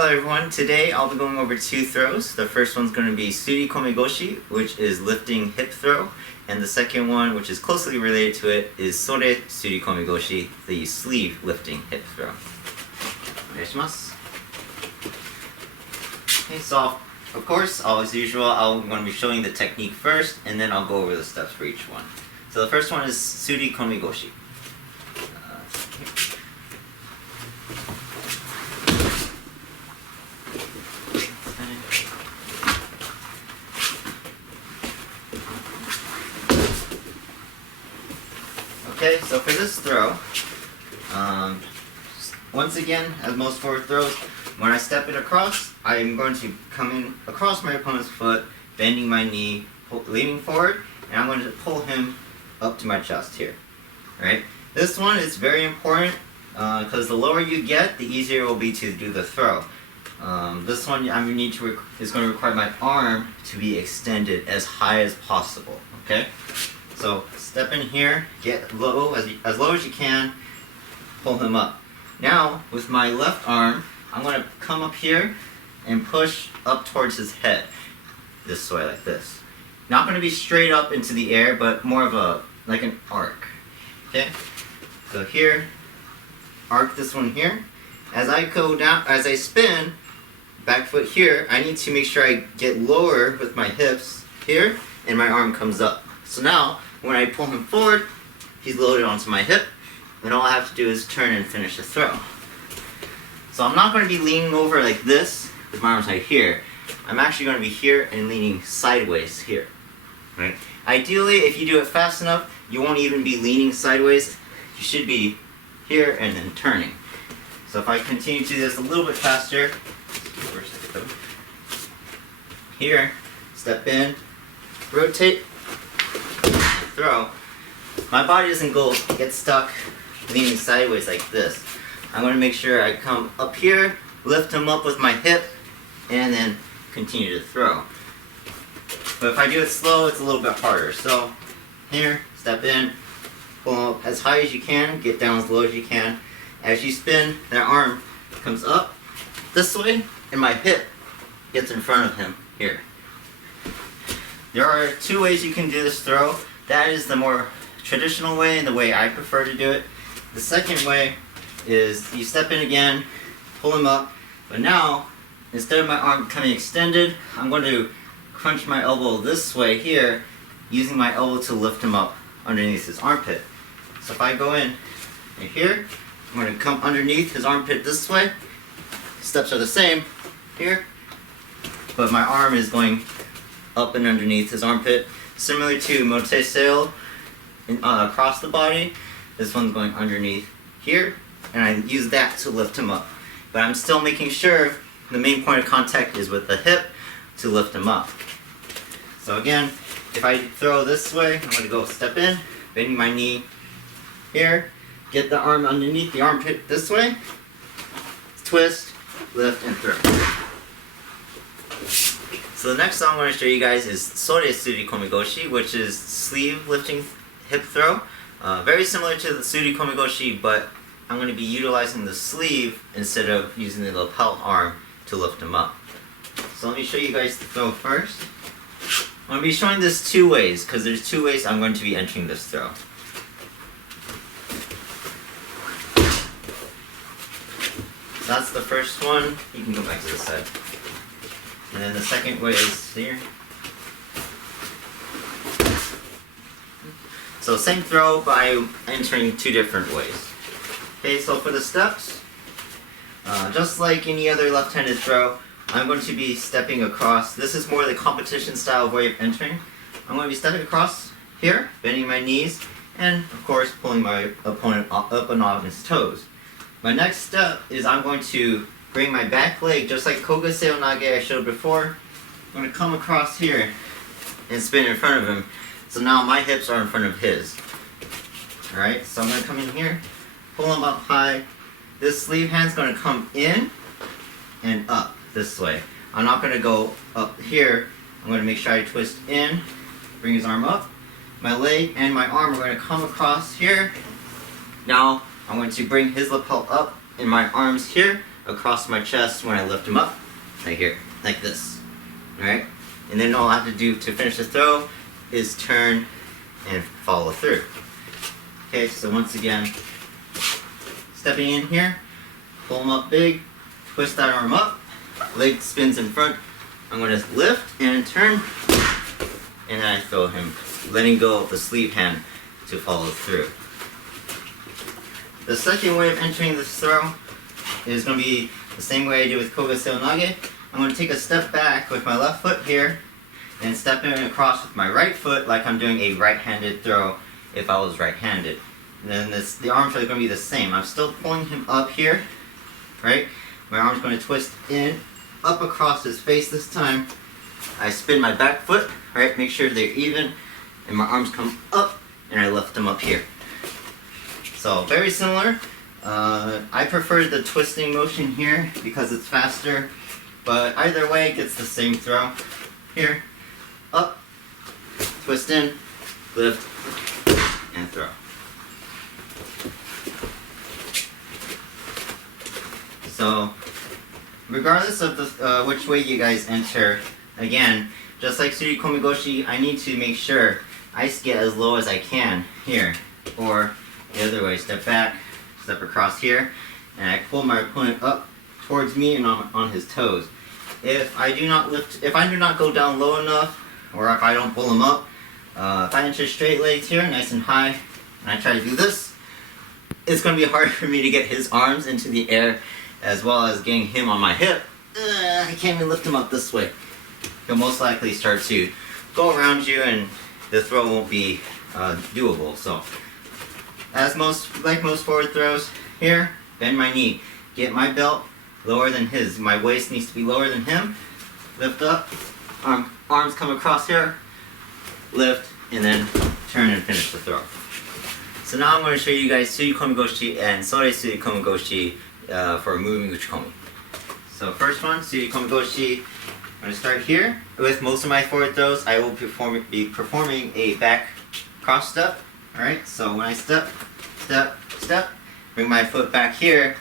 Hello everyone, today I'll be going over two throws. The first one's going to be Sode Tsurikomi Goshi, which is lifting hip throw, and the second one, which is closely related to it, is Sode Tsurikomi Goshi, the sleeve lifting hip throw. Onegaishimasu. Okay, so of course, as usual, I'm going to be showing the technique first, and then I'll go over the steps for each one. So the first one is Sode Tsurikomi Goshi. Okay, so for this throw, once again, as most forward throws, when I step it across, I am going to come in across my opponent's foot, bending my knee, leaning forward, and I'm going to pull him up to my chest here. Right? This one is very important because the lower you get, the easier it will be to do the throw. This one is going to require my arm to be extended as high as possible. Okay? So step in here, get low as low as you can, pull him up. Now with my left arm, I'm going to come up here and push up towards his head, this way, like this. Not going to be straight up into the air, but more of like an arc. Okay. So here, arc this one here. As I go down, as I spin, back foot here, I need to make sure I get lower with my hips here, and my arm comes up. So now, when I pull him forward, he's loaded onto my hip, and all I have to do is turn and finish the throw. So I'm not going to be leaning over like this with my arms right here. I'm actually going to be here and leaning sideways here. Right? Ideally, if you do it fast enough, you won't even be leaning sideways. You should be here and then turning. So if I continue to do this a little bit faster, here, step in, rotate, throw. My body doesn't get stuck leaning sideways like this. I'm going to make sure I come up here, lift him up with my hip, and then continue to throw. But if I do it slow, it's a little bit harder. So here, step in, pull up as high as you can, get down as low as you can. As you spin, that arm comes up this way, and my hip gets in front of him here. There are two ways you can do this throw. That is the more traditional way and the way I prefer to do it. The second way is you step in again, pull him up, but now instead of my arm becoming extended, I'm going to crunch my elbow this way here, using my elbow to lift him up underneath his armpit. So if I go in right here, I'm going to come underneath his armpit this way. Steps are the same here, but my arm is going up and underneath his armpit. Similar to Mote Seoi across the body, this one's going underneath here, and I use that to lift him up. But I'm still making sure the main point of contact is with the hip to lift him up. So again, if I throw this way, I'm going to go step in, bending my knee here, get the arm underneath the armpit this way, twist, lift, and throw. So the next song I'm going to show you guys is Sode Tsurikomi Goshi, which is sleeve lifting hip throw. Very similar to the Sode Tsurikomi Goshi, but I'm going to be utilizing the sleeve instead of using the lapel arm to lift them up. So let me show you guys the throw first. I'm going to be showing this two ways, because there's two ways I'm going to be entering this throw. So that's the first one. You can go back to the side. And then the second way is here. So same throw, but I'm entering two different ways. Okay, so for the steps, just like any other left-handed throw, I'm going to be stepping across. This is more the competition style way of entering. I'm going to be stepping across here, bending my knees, and of course pulling my opponent up and on his toes. My next step is I'm going to bring my back leg, just like Koga-se Nage I showed before. I'm going to come across here and spin in front of him. So now my hips are in front of his. Alright, so I'm going to come in here, pull him up high. This sleeve hand's going to come in and up this way. I'm not going to go up here. I'm going to make sure I twist in, bring his arm up. My leg and my arm are going to come across here. Now I'm going to bring his lapel up and my arms here. across my chest when I lift him up, right here, like this. Alright? And then all I have to do to finish the throw is turn and follow through. Okay, so once again, stepping in here, pull him up big, twist that arm up, leg spins in front. I'm going to lift and turn, and I throw him, letting go of the sleeve hand to follow through. The second way of entering this throw is going to be the same way I do with koga seo nage. I'm going to take a step back with my left foot here and step in across with my right foot like I'm doing a right-handed throw if I was right-handed. And then the arms are going to be the same. I'm still pulling him up here, right? My arm's going to twist in, up across his face this time. I spin my back foot, right? Make sure they're even, and my arms come up, and I lift them up here. So very similar. I prefer the twisting motion here because it's faster, but either way it gets the same throw. Here, up, twist in, lift, and throw. So regardless of the which way you guys enter, again, just like Tsurikomi Goshi, I need to make sure I get as low as I can here, or the other way, step back, step across here, and I pull my opponent up towards me and on his toes. If I do not go down low enough, or if I don't pull him up, if I enter straight legs here, nice and high, and I try to do this, it's going to be hard for me to get his arms into the air, as well as getting him on my hip. I can't even lift him up this way. He'll most likely start to go around you, and the throw won't be doable. So, most forward throws, here, bend my knee, get my belt lower than his. My waist needs to be lower than him. Lift up, arms come across here, lift, and then turn and finish the throw. So now I'm going to show you guys Tsurikomi Goshi and Sode Tsurikomi Goshi for moving uchikomi. So first one, Tsurikomi Goshi. I'm going to start here. With most of my forward throws, I will be performing a back cross step. Alright, so when I step, step, step, bring my foot back here,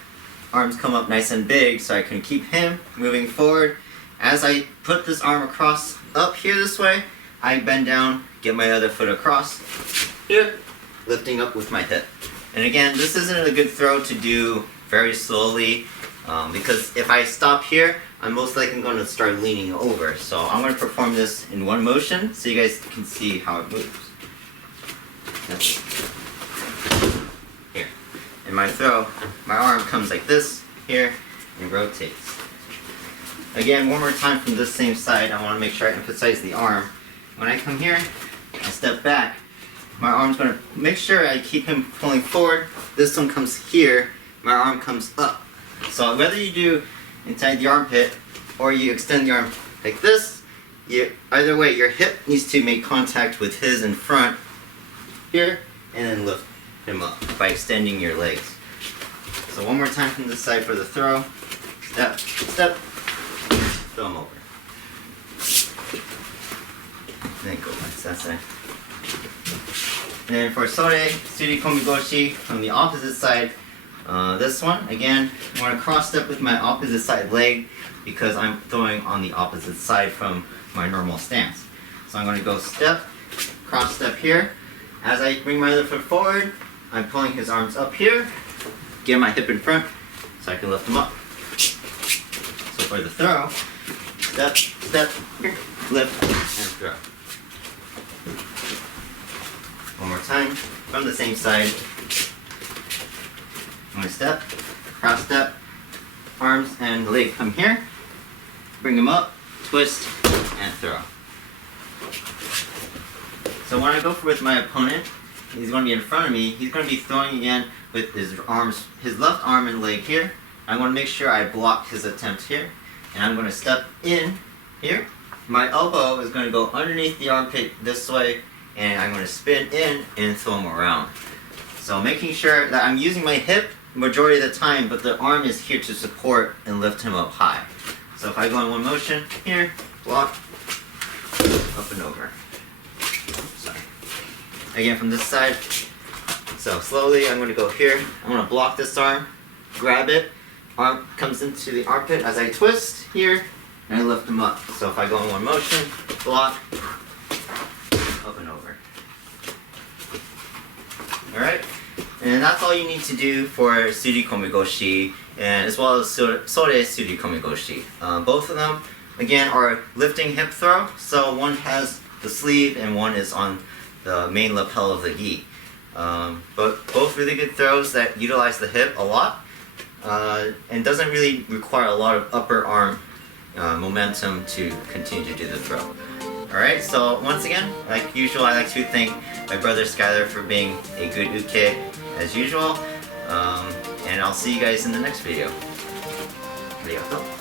arms come up nice and big so I can keep him moving forward. As I put this arm across up here this way, I bend down, get my other foot across here, lifting up with my hip. And again, this isn't a good throw to do very slowly because if I stop here, I'm most likely going to start leaning over. So I'm going to perform this in one motion so you guys can see how it moves. Here. In my throw, my arm comes like this, here, and rotates. Again, one more time from this same side, I want to make sure I emphasize the arm. When I come here, I step back. My arm's going to make sure I keep him pulling forward. This one comes here, my arm comes up. So whether you do inside the armpit or you extend the arm like this, either way your hip needs to make contact with his in front here, and then lift him up by extending your legs. So one more time from this side for the throw. Step, step, throw him over. And then go back to that side. And then for Sode Tsurikomi Goshi from the opposite side, this one, again, I'm going to cross step with my opposite side leg because I'm throwing on the opposite side from my normal stance. So I'm going to go step, cross step here. As I bring my other foot forward, I'm pulling his arms up here, get my hip in front so I can lift him up. So for the throw, step, step, here, lift, and throw. One more time, from the same side. I'm going to step, cross step, arms and leg come here, bring them up, twist, and throw. So when I go with my opponent, he's going to be in front of me, he's going to be throwing again with his left arm and leg here. I'm going to make sure I block his attempt here, and I'm going to step in here. My elbow is going to go underneath the armpit this way, and I'm going to spin in and throw him around. So making sure that I'm using my hip majority of the time, but the arm is here to support and lift him up high. So if I go in one motion, here, block, up and over. Sorry. Again from this side. So slowly I'm going to go here, I'm going to block this arm, grab it, arm comes into the armpit as I twist here, and I lift them up. So if I go in one motion, block, up and over. Alright? And that's all you need to do for Tsurikomi Goshi, and as well as Sode Tsurikomi Goshi. Both of them, again, are lifting hip throw. So one has the sleeve and one is on the main lapel of the gi. But both really good throws that utilize the hip a lot, and doesn't really require a lot of upper arm momentum to continue to do the throw. Alright, so once again, like usual, I like to thank my brother Skylar for being a good uke as usual, and I'll see you guys in the next video. Arigato.